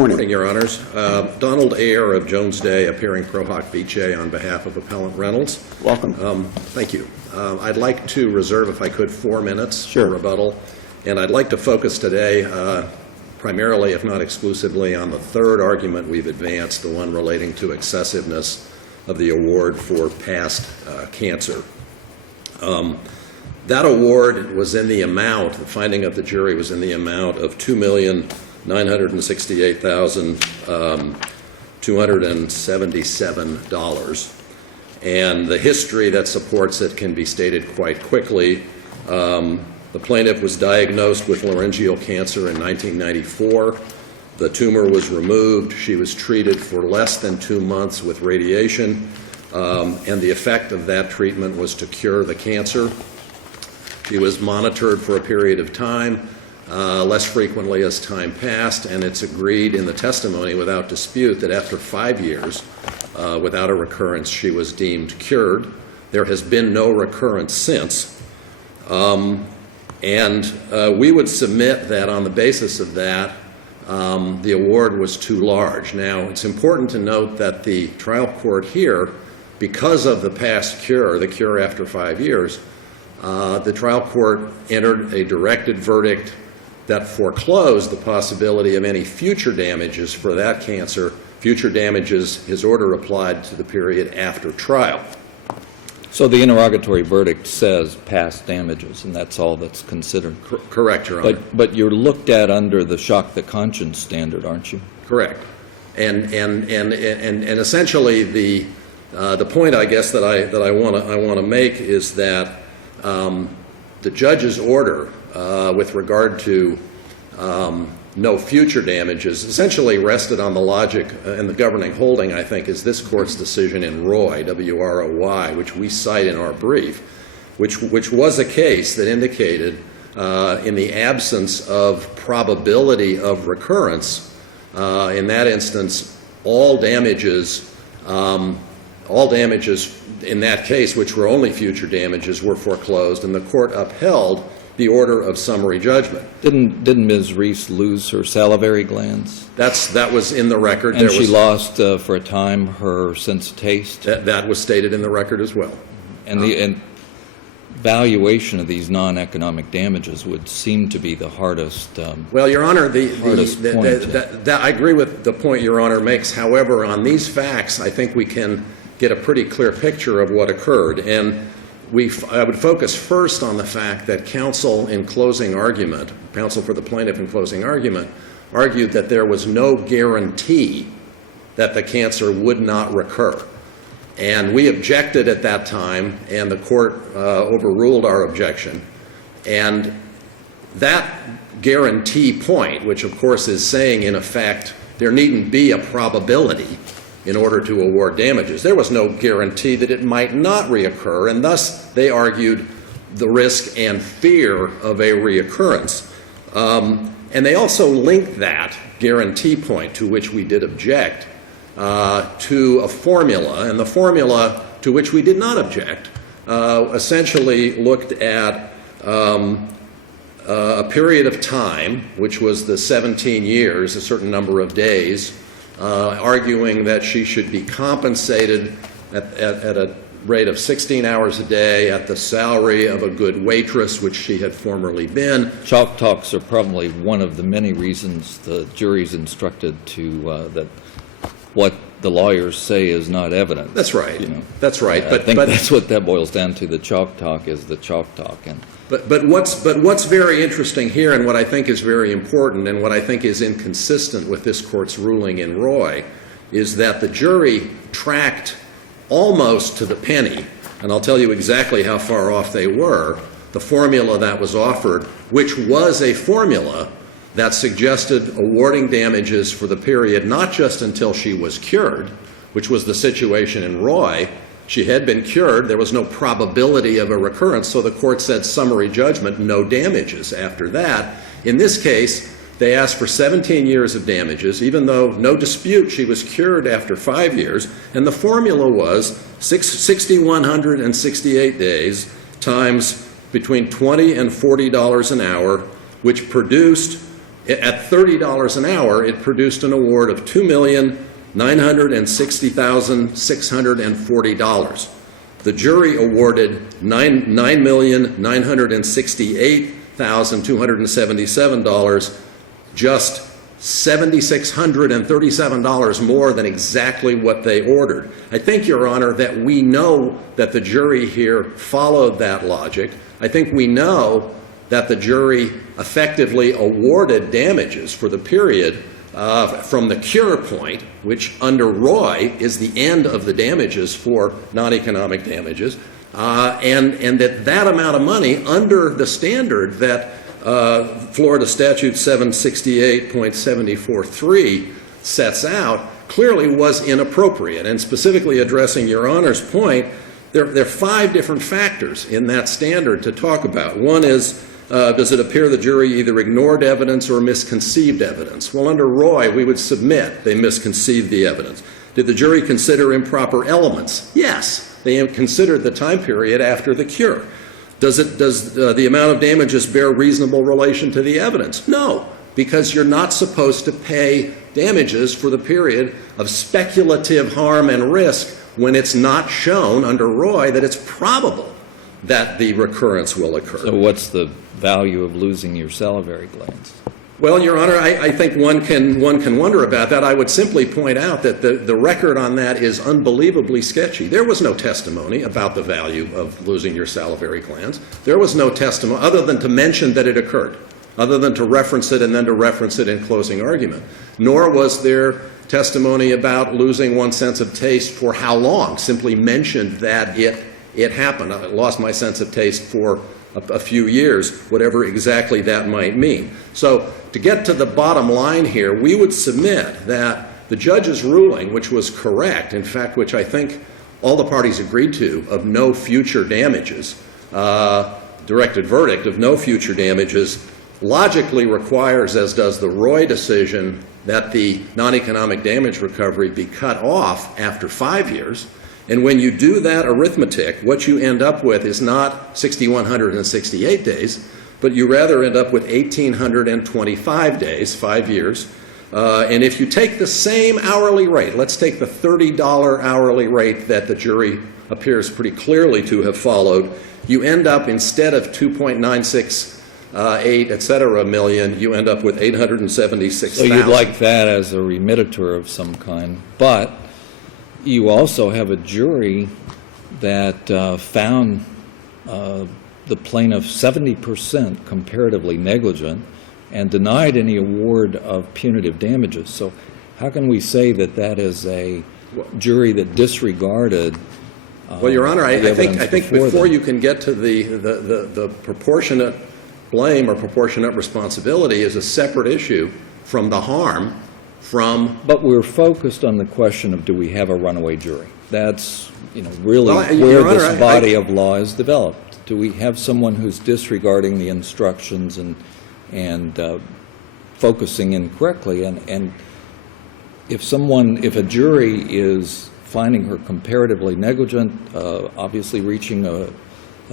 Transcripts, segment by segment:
Morning, Your Honors. Donald Ayer of Jones Day, appearing pro hoc vice on behalf of Appellant Reynolds. Welcome. Thank you. I'd like to reserve, if I could, 4 minutes Sure. for rebuttal. And I'd like to focus today primarily, if not exclusively, on the third argument we've advanced, the one relating to excessiveness of the award for past cancer. That award was in the amount, the finding of the jury was in the amount of $2,968,277. And the history that supports it can be stated quite quickly. The plaintiff was diagnosed with laryngeal cancer in 1994. The tumor was removed. She was treated for less than 2 months with radiation, and the effect of that treatment was to cure the cancer. She was monitored for a period of time, less frequently as time passed, and it's agreed in the testimony without dispute that after 5 years, without a recurrence, she was deemed cured. There has been no recurrence since. We would submit that on the basis of that, the award was too large. Now, it's important to note that the trial court here, because of the past cure, the cure after 5 years, the trial court entered a directed verdict that foreclosed the possibility of any future damages for that cancer. Future damages, his order applied to the period after trial. So the interrogatory verdict says past damages, and that's all that's considered. Correct, Your Honor. But you're looked at under the shock the conscience standard, aren't you? Correct. And essentially the point, I guess, that I want to make is that the judge's order with regard to no future damages essentially rested on the logic, and the governing holding, I think, is this court's decision in Roy, W-R-O-Y, which we cite in our brief, which was a case that indicated in the absence of probability of recurrence, in that instance, all damages in that case, which were only future damages, were foreclosed, and the court upheld the order of summary judgment. Didn't Ms. Reese lose her salivary glands? That was in the record. And she lost, for a time, her sense of taste? That was stated in the record as well. And the valuation of these non-economic damages would seem to be the hardest well, Your Honor, I agree with the point Your Honor makes. However, on these facts, I think we can get a pretty clear picture of what occurred. And I would focus first on the fact that counsel for the plaintiff in closing argument, argued that there was no guarantee that the cancer would not recur. And we objected at that time, and the court overruled our objection. And that guarantee point, which of course is saying, in effect, there needn't be a probability in order to award damages. There was no guarantee that it might not reoccur, and thus they argued the risk and fear of a reoccurrence. And they also linked that guarantee point, to which we did object, to a formula, and the formula to which we did not object essentially looked at a period of time, which was the 17 years, a certain number of days, arguing that she should be compensated at a rate of 16 hours a day at the salary of a good waitress, which she had formerly been. Chalk talks are probably one of the many reasons the jury's instructed to that what the lawyers say is not evidence. That's right. You know. That's right. I think that's what that boils down to. The chalk talk is the chalk talk. But what's very interesting here, and what I think is very important, and what I think is inconsistent with this court's ruling in Roy, is that the jury tracked almost to the penny, and I'll tell you exactly how far off they were, the formula that was offered, which was a formula that suggested awarding damages for the period not just until she was cured, which was the situation in Roy. She had been cured. There was no probability of a recurrence, so the court said summary judgment, no damages after that. In this case, they asked for 17 years of damages, even though no dispute she was cured after 5 years, and the formula was 6,168 days times between $20 and $40 an hour, which produced At $30 an hour, it produced an award of $2,960,640. The jury awarded $9,968,277, just $7,637 more than exactly what they ordered. I think, Your Honor, that we know that the jury here followed that logic. I think we know that the jury effectively awarded damages for the period from the cure point, which under Roy is the end of the damages for non-economic damages, and that amount of money under the standard that Florida Statute 768.743 sets out clearly was inappropriate. And specifically addressing Your Honor's point, there are 5 different factors in that standard to talk about. One is, does it appear the jury either ignored evidence or misconceived evidence? Well, under Roy, we would submit they misconceived the evidence. Did the jury consider improper elements? Yes, they considered the time period after the cure. Does the amount of damages bear reasonable relation to the evidence? No, because you're not supposed to pay damages for the period of speculative harm and risk when it's not shown under Roy that it's probable that the recurrence will occur. So what's the value of losing your salivary glands? Well, Your Honor, I think one can wonder about that. I would simply point out that the record on that is unbelievably sketchy. There was no testimony about the value of losing your salivary glands. There was no testimony other than to mention that it occurred, other than to reference it and then to reference it in closing argument. Nor was there testimony about losing one's sense of taste for how long, simply mentioned that it happened. I lost my sense of taste for a few years, whatever exactly that might mean. So to get to the bottom line here, we would submit that the judge's ruling, which was correct, in fact, which I think all the parties agreed to, of no future damages, directed verdict of no future damages, logically requires, as does the Roy decision, that the non-economic damage recovery be cut off after 5 years. And when you do that arithmetic, what you end up with is not 6,168 days, but you rather end up with 1,825 days, 5 years. And if you take the same hourly rate, let's take the $30 hourly rate that the jury appears pretty clearly to have followed, you end up, instead of 2.968, et cetera, million, you end up with 876,000. So you'd like that as a remittiture of some kind, but you also have a jury that found the plaintiff 70% comparatively negligent and denied any award of punitive damages. So how can we say that that is a jury that disregarded well, Your Honor, I think before them? you can get to the proportionate blame or proportionate responsibility is a separate issue from the harm from... But we're focused on the question of, do we have a runaway jury? That's, really Well, where Your Honor, this body of law is developed. Do we have someone who's disregarding the instructions and focusing incorrectly? And if a jury is finding her comparatively negligent, obviously reaching a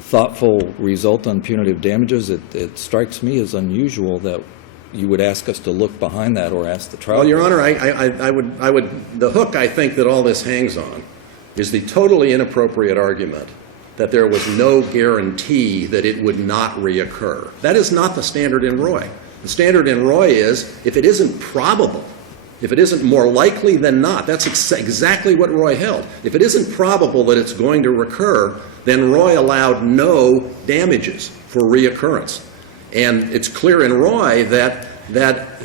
thoughtful result on punitive damages, it strikes me as unusual that you would ask us to look behind that or ask the trial. Well, Your Honor, I would, the hook I think that all this hangs on is the totally inappropriate argument that there was no guarantee that it would not reoccur. That is not the standard in Roy. The standard in Roy is, if it isn't probable, if it isn't more likely than not, that's exactly what Roy held. If it isn't probable that it's going to recur, then Roy allowed no damages for reoccurrence. And it's clear in Roy that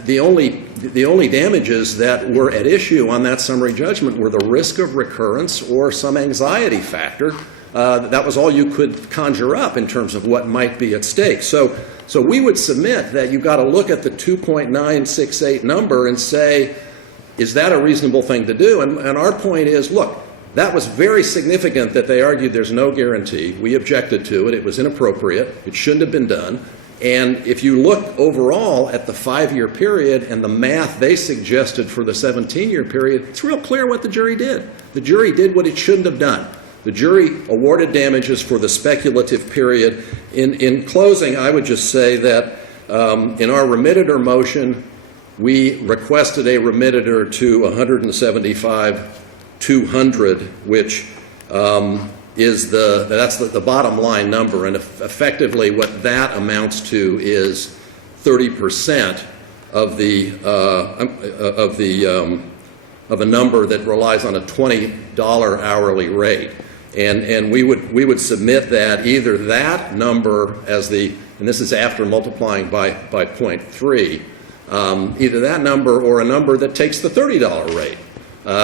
the only damages that were at issue on that summary judgment were the risk of recurrence or some anxiety factor. That was all you could conjure up in terms of what might be at stake. So we would submit that you've got to look at the 2.968 number and say, is that a reasonable thing to do? And our point is, look, that was very significant that they argued there's no guarantee. We objected to it. It was inappropriate. It shouldn't have been done. And if you look overall at the 5-year period and the math they suggested for the 17-year period, it's real clear what the jury did. The jury did what it shouldn't have done. The jury awarded damages for the speculative period. In closing, I would just say that In our remitted motion, we requested a remitted to 175,200, which is that's the bottom line number, and effectively what that amounts to is 30% of a number that relies on a $20 hourly rate, and we would submit that either that number as and this is after multiplying by 0.3, either that number or a number that takes the $30 rate.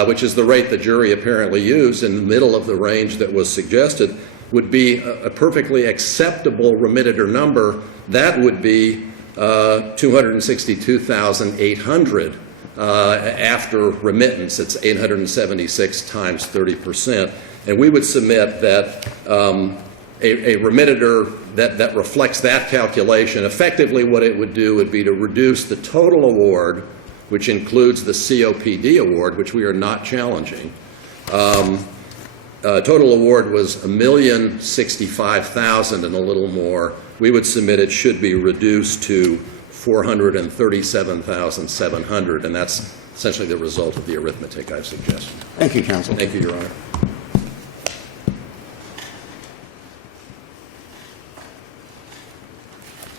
Which is the rate the jury apparently used in the middle of the range that was suggested, would be a perfectly acceptable remitted number. That would be $262,800 after remittance. It's 876 times 30%. And we would submit that a remitted that reflects that calculation, effectively what it would do would be to reduce the total award, which includes the COPD award, which we are not challenging. Total award was $1,065,000 and a little more. We would submit it should be reduced to $437,700, and that's essentially the result of the arithmetic I've suggested. Thank you, counsel. Thank you, Your Honor.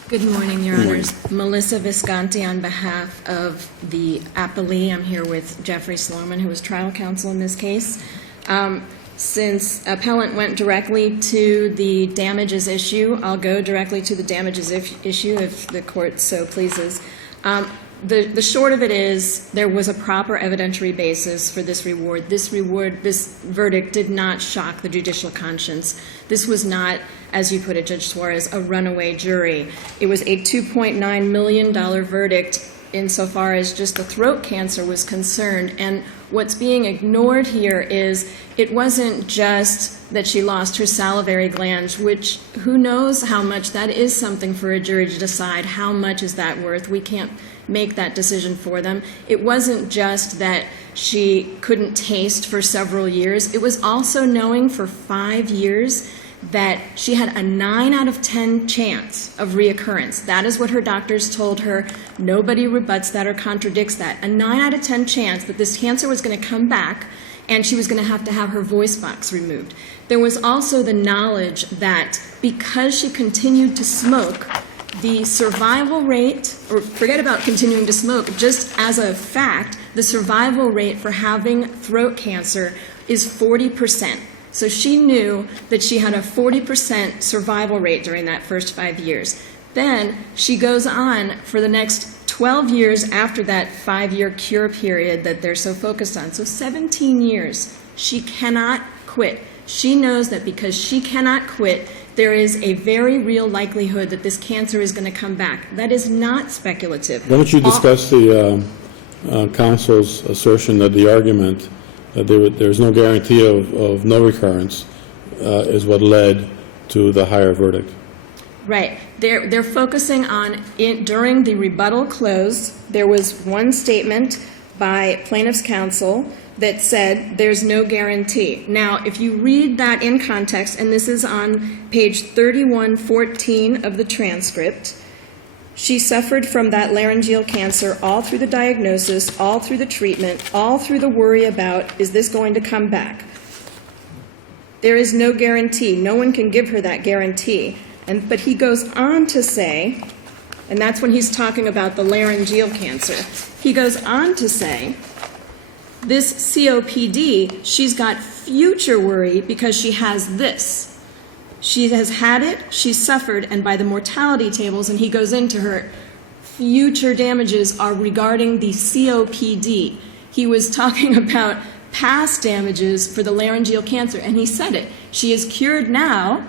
Good morning, Your Honors. Melissa Visconti on behalf of the appellee. I'm here with Jeffrey Sloman, who was trial counsel in this case. Since appellant went directly to the damages issue, I'll go directly to the damages issue if the court so pleases. The short of it is there was a proper evidentiary basis for this reward. This verdict did not shock the judicial conscience. This was not, as you put it, Judge Suarez, a runaway jury. It was a $2.9 million verdict insofar as just the throat cancer was concerned. And what's being ignored here is it wasn't just that she lost her salivary glands, which who knows how much that is something for a jury to decide. How much is that worth? We can't make that decision for them. It wasn't just that she couldn't taste for several years. It was also knowing for 5 years that she had a 9 out of 10 chance of reoccurrence. That is what her doctors told her. Nobody rebuts that or contradicts that. A 9 out of 10 chance that this cancer was going to come back and she was going to have her voice box removed. There was also the knowledge that because she continued to smoke, the survival rate, or forget about continuing to smoke, just as a fact, the survival rate for having throat cancer is 40%. So she knew that she had a 40% survival rate during that first 5 years. Then she goes on for the next 12 years after that 5-year cure period that they're so focused on. So 17 years. She cannot quit. She knows that because she cannot quit, there is a very real likelihood that this cancer is going to come back. That is not speculative. Why don't you discuss the counsel's assertion that the argument that there's no guarantee of no recurrence is what led to the higher verdict? Right. They're focusing on during the rebuttal close, there was one statement by plaintiff's counsel that said there's no guarantee. Now, if you read that in context, and this is on page 3114 of the transcript, she suffered from that laryngeal cancer all through the diagnosis, all through the treatment, all through the worry about, is this going to come back? There is no guarantee. No one can give her that guarantee. But he goes on to say, and that's when he's talking about the laryngeal cancer, he goes on to say, this COPD, she's got future worry because she has this. She has had it, she's suffered, and by the mortality tables, and he goes into her future damages are regarding the COPD. He was talking about past damages for the laryngeal cancer, and he said it. She is cured now.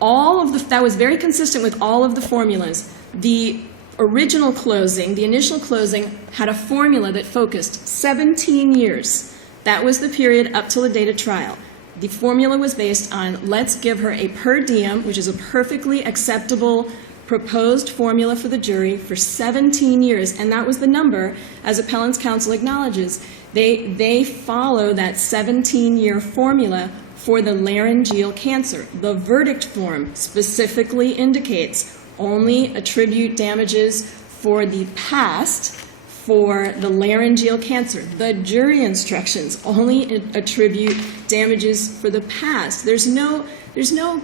That was very consistent with all of the formulas. The original closing, the initial closing, had a formula that focused 17 years. That was the period up till the date of trial. The formula was based on, let's give her a per diem, which is a perfectly acceptable proposed formula for the jury for 17 years, and that was the number, as appellant's counsel acknowledges. They follow that 17-year formula for the laryngeal cancer. The verdict form specifically indicates only attribute damages for the past for the laryngeal cancer. The jury instructions only attribute damages for the past. There's no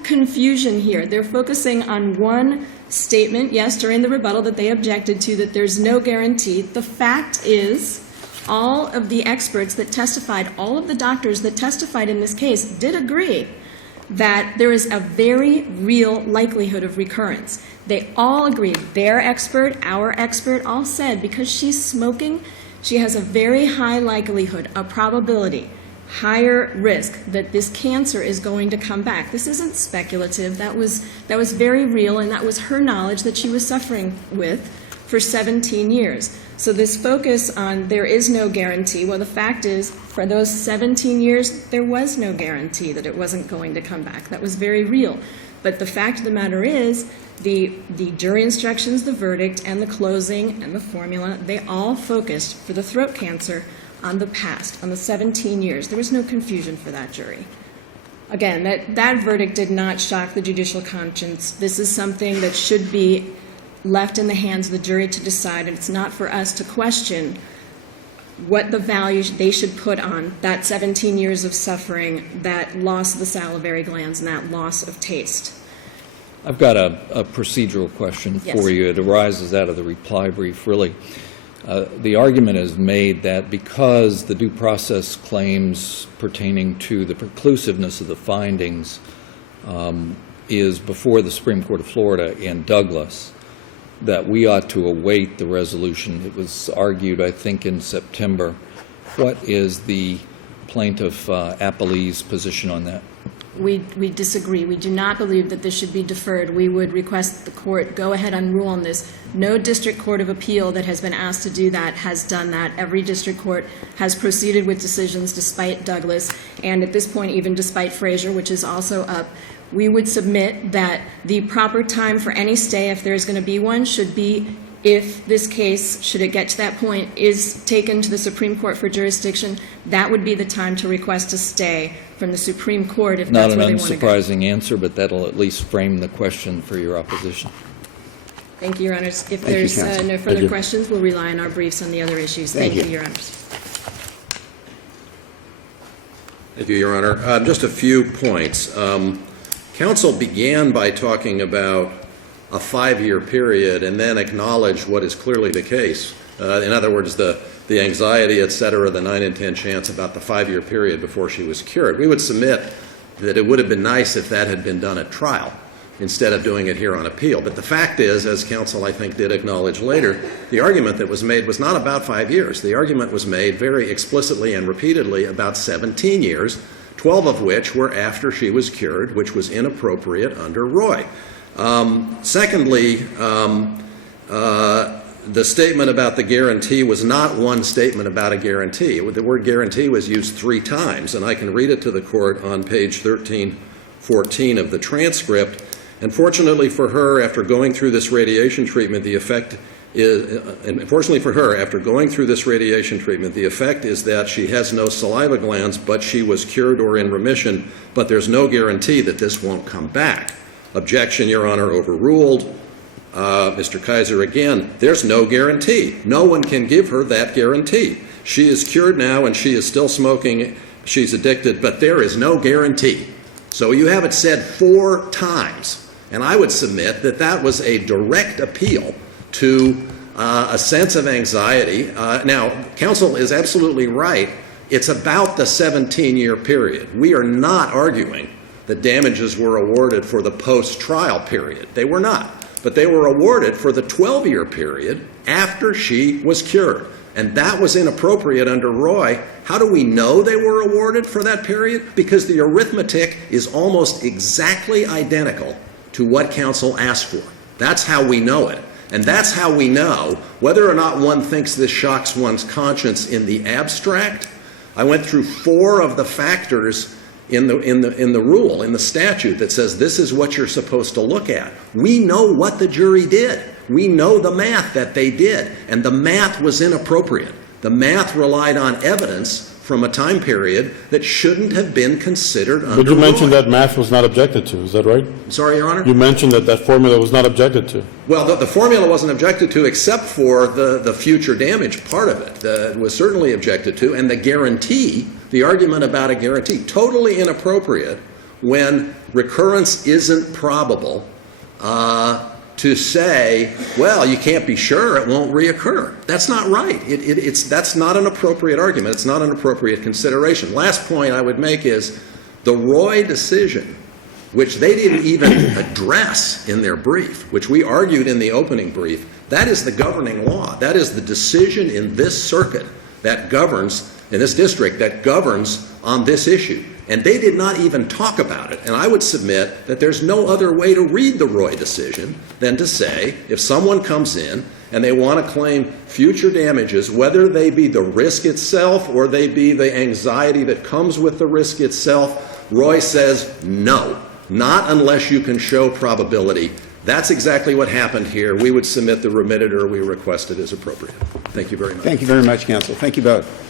confusion here. They're focusing on one statement, yes, during the rebuttal that they objected to, that there's no guarantee. The fact is, all of the experts that testified, all of the doctors that testified in this case did agree that there is a very real likelihood of recurrence. They all agreed. Their expert, our expert, all said because she's smoking, she has a very high likelihood, a probability, higher risk that this cancer is going to come back. This isn't speculative. That was very real, and that was her knowledge that she was suffering with for 17 years. So this focus on there is no guarantee, well, the fact is, for those 17 years, there was no guarantee that it wasn't going to come back. That was very real. But the fact of the matter is, the jury instructions, the verdict, and the closing, and the formula, they all focused for the throat cancer on the past, on the 17 years. There was no confusion for that jury. Again, that verdict did not shock the judicial conscience. This is something that should be left in the hands of the jury to decide, and it's not for us to question what the value they should put on that 17 years of suffering, that loss of the salivary glands, and that loss of taste. I've got a procedural question for Yes. you. It arises out of the reply brief, really. The argument is made that because the due process claims pertaining to the preclusiveness of the findings is before the Supreme Court of Florida in Douglas, that we ought to await the resolution. It was argued, I think, in September. What is the plaintiff appellee's position on that? We disagree. We do not believe that this should be deferred. We would request the court go ahead and rule on this. No district court of appeal that has been asked to do that has done that. Every district court has proceeded with decisions despite Douglas, and at this point, even despite Frazier, which is also up. We would submit that the proper time for any stay, if there is going to be one, should be if this case, should it get to that point, is taken to the Supreme Court for jurisdiction. That would be the time to request a stay from the Supreme Court if Not that's an where they want to go. unsurprising answer, but that'll at least frame the question for your opposition. Thank you, Your Honors. If Thank you, there's counsel. no Thank further you. questions, we'll rely on our briefs on the other issues. Thank Thank you. you, Your Honors. Thank you, Your Honor. Just a few points. Counsel began by talking about a 5-year period and then acknowledged what is clearly the case. In other words, the anxiety, et cetera, the 9 in 10 chance about the 5-year period before she was cured. We would submit that it would have been nice if that had been done at trial instead of doing it here on appeal. But the fact is, as counsel I think did acknowledge later, the argument that was made was not about 5 years. The argument was made very explicitly and repeatedly about 17 years, 12 of which were after she was cured, which was inappropriate under Roy. Secondly, the statement about the guarantee was not one statement about a guarantee. The word guarantee was used 3 times, and I can read it to the court on page 1314 of the transcript. And fortunately for her, after going through this radiation treatment, the effect is that she has no saliva glands, but she was cured or in remission, but there's no guarantee that this won't come back. Objection, Your Honor, overruled. Mr. Kaiser, again, there's no guarantee. No one can give her that guarantee. She is cured now and she is still smoking. She's addicted, but there is no guarantee. So you have it said 4 times. And I would submit that that was a direct appeal to a sense of anxiety. Now, counsel is absolutely right. It's about the 17-year period. We are not arguing that damages were awarded for the post-trial period. They were not. But they were awarded for the 12-year period after she was cured. And that was inappropriate under Roy. How do we know they were awarded for that period? Because the arithmetic is almost exactly identical to what counsel asked for. That's how we know it. And that's how we know whether or not one thinks this shocks one's conscience in the abstract. I went through 4 of the factors in the rule, in the statute, that says this is what you're supposed to look at. We know what the jury did. We know the math that they did, and the math was inappropriate. The math relied on evidence from a time period that shouldn't have been considered under But you mentioned Roy. that math was not objected to, is that right? Sorry, Your Honor? You mentioned that that formula was not objected to. Well, the formula wasn't objected to except for the future damage part of it. It was certainly objected to, and the guarantee, the argument about a guarantee, totally inappropriate when recurrence isn't probable, to say, well, you can't be sure it won't reoccur. That's not right. That's not an appropriate argument. It's not an appropriate consideration. Last point I would make is the Roy decision, which they didn't even address in their brief, which we argued in the opening brief, that is the governing law. That is the decision in this circuit that governs, in this district, that governs on this issue. And they did not even talk about it. And I would submit that there's no other way to read the Roy decision than to say, if someone comes in and they want to claim future damages, whether they be the risk itself or they be the anxiety that comes with the risk itself, Roy says no, not unless you can show probability. That's exactly what happened here. We would submit the remitted or we requested as appropriate. Thank you very much. Thank you very much, counsel. Thank you both.